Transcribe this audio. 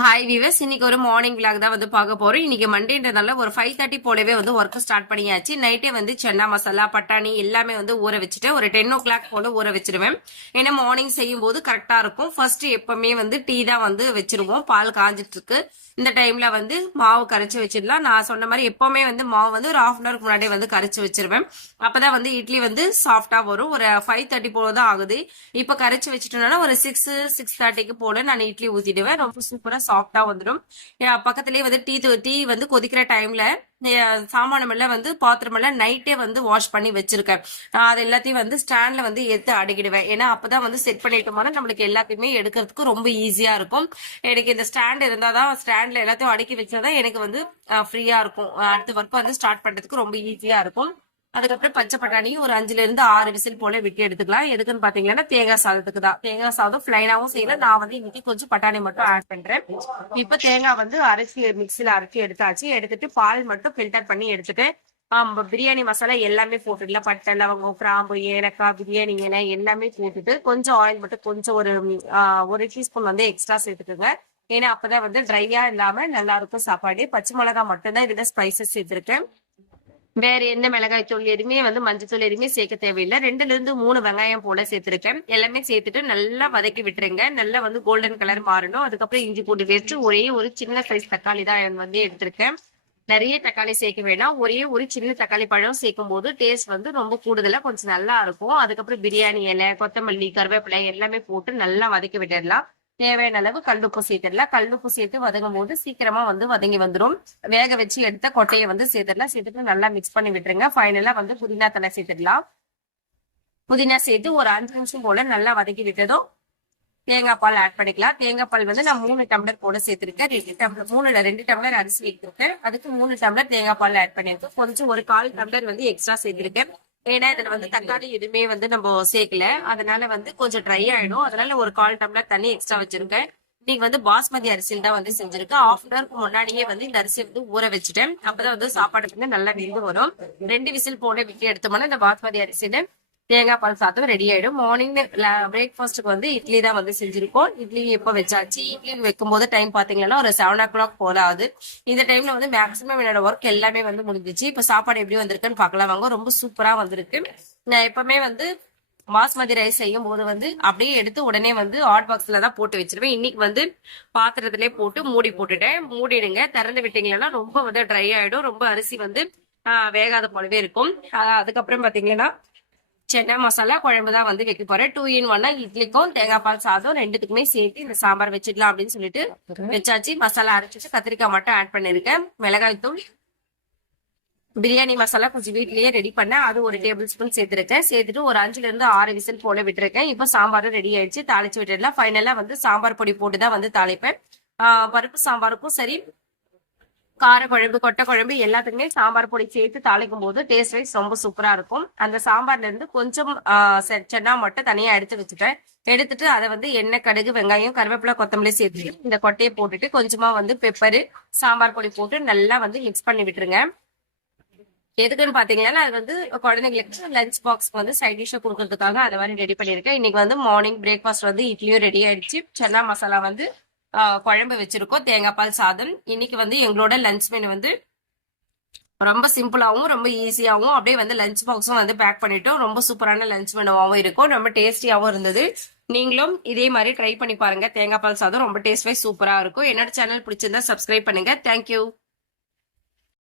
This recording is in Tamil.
ஹாய் விவஸ் இன்னைக்கு ஒரு மார்னிங் விளாக் தான் வந்து பார்க்க போறோம். இன்னைக்கு மண்டேன்றதால ஒரு ஃபைவ் தேர்ட்டி போலவே வந்து ஒர்க் ஸ்டார்ட் பண்ணியாச்சு. நைட்டே வந்து சென்னா மசாலா பட்டாணி எல்லாமே வந்து ஊற வச்சுட்டு ஒரு டென் ஓ கிளாக் போல ஊற வச்சிருவேன். ஏன்னா மார்னிங் செய்யும் போது கரெக்டா இருக்கும். ஃபர்ஸ்ட் எப்பவுமே வந்து டீ தான் வந்து வச்சிருவோம். பால் காஞ்சிட்டு இருக்கு இந்த டைம்ல வந்து மாவு கரைச்சி வச்சிடலாம். நான் சொன்ன மாதிரி எப்பவுமே வந்து மாவு வந்து ஒரு ஹாஃப் அன் ஹவருக்கு முன்னாடியே வந்து கரைச்சி வச்சிருவேன். அப்பதான் வந்து இட்லி வந்து சாஃப்டா வரும். ஒரு ஃபைவ் தேர்ட்டி போல தான் ஆகுது. இப்போ கரைச்சி வச்சுட்டோம்னா ஒரு சிக்ஸ் சிக்ஸ் தேர்ட்டிக்கு போல நான் இட்லி ஊத்திடுவேன். ரொம்ப சூப்பரா சாஃப்டா வந்துடும் பக்கத்துலயே வந்து டீ டீ வந்து கொதிக்கிற டைம்ல சாமானம் எல்லாம் வந்து பாத்திரம் எல்லாம் நைட்டே வந்து வாஷ் பண்ணி வச்சிருக்கேன். நான் அது எல்லாத்தையும் வந்து ஸ்டாண்ட்ல வந்து எடுத்து அடுக்கிடுவேன். ஏன்னா அப்பதான் வந்து செட் பண்ணிட்டோம்னா நம்மளுக்கு எல்லாத்தையுமே எடுக்கிறதுக்கு ரொம்ப ஈஸியா இருக்கும். எனக்கு இந்த ஸ்டாண்ட் இருந்தாதான் ஸ்டாண்ட்ல எல்லாத்தையும் அடுக்கி வச்சாதான் எனக்கு வந்து ஃப்ரீயா இருக்கும். அடுத்த ஒர்க் வந்து ஸ்டார்ட் பண்றதுக்கு ரொம்ப ஈஸியா இருக்கும். அதுக்கப்புறம் பச்சை பட்டாணி ஒரு அஞ்சுல இருந்து ஆறு விசில் போல விட்டு எடுத்துக்கலாம். எதுக்குன்னு பாத்தீங்கன்னா தேங்காய் சாதத்துக்கு தான். தேங்காய் சாதம் பிளைனாவும் செய்யலாம். நான் வந்து இன்னைக்கு கொஞ்சம் பட்டாணி மட்டும் ஆட் பண்றேன். இப்ப தேங்காய் வந்து அரைச்சி மிக்சியில அரைச்சி எடுத்தாச்சு. எடுத்துட்டு பால் மட்டும் ஃபில்டர் பண்ணி எடுத்துட்டு ஆமா பிரியாணி மசாலா எல்லாமே போட்டுடலாம் பட்டை லவங்கம் கிராம்பு ஏலக்காய் பிரியாணி இலை எல்லாமே போட்டுட்டு கொஞ்சம் ஆயில் மட்டும் கொஞ்சம் ஒரு ஒரு டீஸ்பூன் வந்து எக்ஸ்ட்ரா சேர்த்துக்கோங்க. ஏன்னா அப்பதான் வந்து ட்ரையா இல்லாம நல்லா இருக்கும் சாப்பாடு. பச்சை மிளகா மட்டும்தான் இதுல ஸ்பைசஸ் சேர்த்திருக்கேன். வேற எந்த மிளகாய் தூள் எதுவுமே வந்து மஞ்சள் தூள் எதுவுமே சேர்க்க தேவையில்லை. ரெண்டுல இருந்து மூணு வெங்காயம் போல சேர்த்துருக்கேன். எல்லாமே சேர்த்துட்டு நல்லா வதக்கி விட்டுருங்க. நல்லா வந்து கோல்டன் கலர் மாறணும். அதுக்கப்புறம் இஞ்சி பூண்டு பேஸ்ட் ஒரே ஒரு சின்ன சைஸ் தக்காளி தான் வந்து எடுத்திருக்கேன். நிறைய தக்காளி சேர்க்க வேணாம். ஒரே ஒரு சின்ன தக்காளி பழம் சேர்க்கும் போது டேஸ்ட் வந்து ரொம்ப கூடுதலா கொஞ்சம் நல்லா இருக்கும். அதுக்கப்புறம் பிரியாணி இலை கொத்தமல்லி கருவேப்பிலை எல்லாமே போட்டு நல்லா வதக்கி விட்டுடலாம். தேவையான அளவு கல்லுப்பு சேர்த்துடலாம். கல்லுப்பு சேர்த்து வதங்கும் போது சீக்கிரமா வந்து வதங்கி வந்துடும் வேக வச்சு எடுத்த கொட்டையை வந்து சேர்த்துடலாம். சேர்த்துட்டு நல்லா மிக்ஸ் பண்ணி விட்டுருங்க. ஃபைனலா வந்து புதினா தலை சேர்த்துடலாம். புதினா சேர்த்து ஒரு அஞ்சு நிமிஷம் போல நல்லா வதக்கி விட்டதும் தேங்காய் பால் ஆட் பண்ணிக்கலாம். தேங்காய் பால் வந்து நான் மூணு டம்ளர் போட சேர்த்திருக்கேன். ரெண்டு டம்ளர் மூணுல ரெண்டு டம்ளர் அரிசி எடுத்திருக்கேன். அதுக்கு மூணு டம்ளர் தேங்காய் பால் ஆட் பண்ணியிருக்கேன். கொஞ்சம் ஒரு கால் டம்ளர் வந்து எக்ஸ்ட்ரா சேர்த்திருக்கேன். ஏன்னா இதுல வந்து தக்காளி எதுவுமே வந்து நம்ம சேர்க்கல. அதனால வந்து கொஞ்சம் ட்ரை ஆயிடும். அதனால ஒரு கால் டம்ளர் தண்ணி எக்ஸ்ட்ரா வச்சிருக்கேன். இன்னைக்கு வந்து பாஸ்மதி அரிசியில் தான் வந்து செஞ்சிருக்கேன். ஆஃப் அன் ஹவருக்கு முன்னாடியே வந்து இந்த அரிசி வந்து ஊற வச்சுட்டேன். அப்பதான் வந்து சாப்பாடுக்கு வந்து நல்லா வெந்து வரும். ரெண்டு விசில் போட விட்டு எடுத்தோம்னா இந்த பாஸ்மதி அரிசியில தேங்காய் பால் சாதம் ரெடி ஆயிடும். மார்னிங் பிரேக்ஃபாஸ்ட்டுக்கு வந்து இட்லி தான் வந்து செஞ்சிருக்கோம். இட்லி எப்போ வச்சாச்சு? இட்லி வைக்கும் போது டைம் பாத்தீங்கன்னா ஒரு செவன் ஓ கிளாக் போல ஆகுது இந்த டைம்ல வந்து மேக்ஸிமம் என்னோட ஒர்க் எல்லாமே வந்து முடிஞ்சிச்சு. இப்ப சாப்பாடு எப்படி வந்திருக்குன்னு பார்க்கலாம் வாங்க. ரொம்ப சூப்பரா வந்திருக்கு. நான் எப்பவுமே வந்து பாஸ்மதி ரைஸ் செய்யும் போது வந்து அப்படியே எடுத்து உடனே வந்து ஹாட் பாக்ஸ்ல தான் போட்டு வச்சிருவேன். இன்னைக்கு வந்து பாத்திரத்திலே போட்டு மூடி போட்டுட்டேன். மூடிடுங்க. திறந்து விட்டீங்கன்னா ரொம்ப வந்து ட்ரை ஆயிடும். ரொம்ப அரிசி வந்து வேகாத போலவே இருக்கும். அதுக்கப்புறம் பாத்தீங்கன்னா சென்னா மசாலா குழம்பு தான் வந்து வைக்க போறேன். டூ இன் ஒன்னா இட்லிக்கும் தேங்காய் பால் சாதம் ரெண்டுத்துக்குமே சேர்த்து இந்த சாம்பார் வச்சிடலாம் அப்படின்னு சொல்லிட்டு வச்சாச்சு. மசாலா அரைச்சிட்டு கத்திரிக்காய் மட்டும் ஆட் பண்ணிருக்கேன். மிளகாய் தூள் பிரியாணி மசாலா கொஞ்சம் வீட்லயே ரெடி பண்ணேன். அது ஒரு டேபிள் ஸ்பூன் சேர்த்துருக்கேன். சேர்த்துட்டு ஒரு அஞ்சுல இருந்து ஆறு விசில் போல விட்டுருக்கேன். இப்போ சாம்பாரும் ரெடி ஆயிடுச்சு. தாளிச்சு விட்டுடலாம். ஃபைனலா வந்து சாம்பார் பொடி போட்டு தான் வந்து தாளிப்பேன். பருப்பு சாம்பாருக்கும் சரி. கார குழம்பு கொட்டை குழம்பு எல்லாத்துக்குமே சாம்பார் பொடி சேர்த்து தாளிக்கும் போது டேஸ்ட் வைஸ் ரொம்ப சூப்பரா இருக்கும். அந்த சாம்பார்ல இருந்து கொஞ்சம் சென்னா மட்டும் தனியா எடுத்து வச்சுட்டேன் எடுத்துட்டு அதை வந்து எண்ணெய் கடுகு வெங்காயம் கருவேப்பிலை கொத்தமல்லி சேர்த்து இந்த கொட்டையை போட்டுட்டு கொஞ்சமா வந்து பெப்பரு சாம்பார் பொடி போட்டு நல்லா வந்து மிக்ஸ் பண்ணி விட்டுருங்க. எதுக்குன்னு பாத்தீங்கன்னா அது வந்து குழந்தைங்களுக்கு லஞ்ச் பாக்ஸ் வந்து சைட் டிஷ்ஷை கொடுக்கறதுக்காக அதை மாதிரி ரெடி பண்ணியிருக்கேன். இன்னைக்கு வந்து மார்னிங் பிரேக்ஃபாஸ்ட் வந்து இட்லியும் ரெடி ஆயிடுச்சு. சன்னா மசாலா வந்து குழம்பு வச்சிருக்கோம். தேங்காய் பால் சாதம். இன்னைக்கு வந்து எங்களோட லஞ்ச் மெனு வந்து ரொம்ப சிம்பிளாகவும் ரொம்ப ஈஸியாகவும் அப்படியே வந்து லஞ்ச் பாக்ஸும் வந்து பேக் பண்ணிட்டோம். ரொம்ப சூப்பரான லஞ்ச் மெனுவாகவும் இருக்கும். ரொம்ப டேஸ்டியாகவும் இருந்தது. நீங்களும் இதே மாதிரி ட்ரை பண்ணி பாருங்க. தேங்காய் பால் சாதம் ரொம்ப டேஸ்ட் வைஸ் சூப்பராக இருக்கும். என்னோட சேனல் பிடிச்சிருந்தா சப்ஸ்கிரைப் பண்ணுங்க. தேங்க்யூ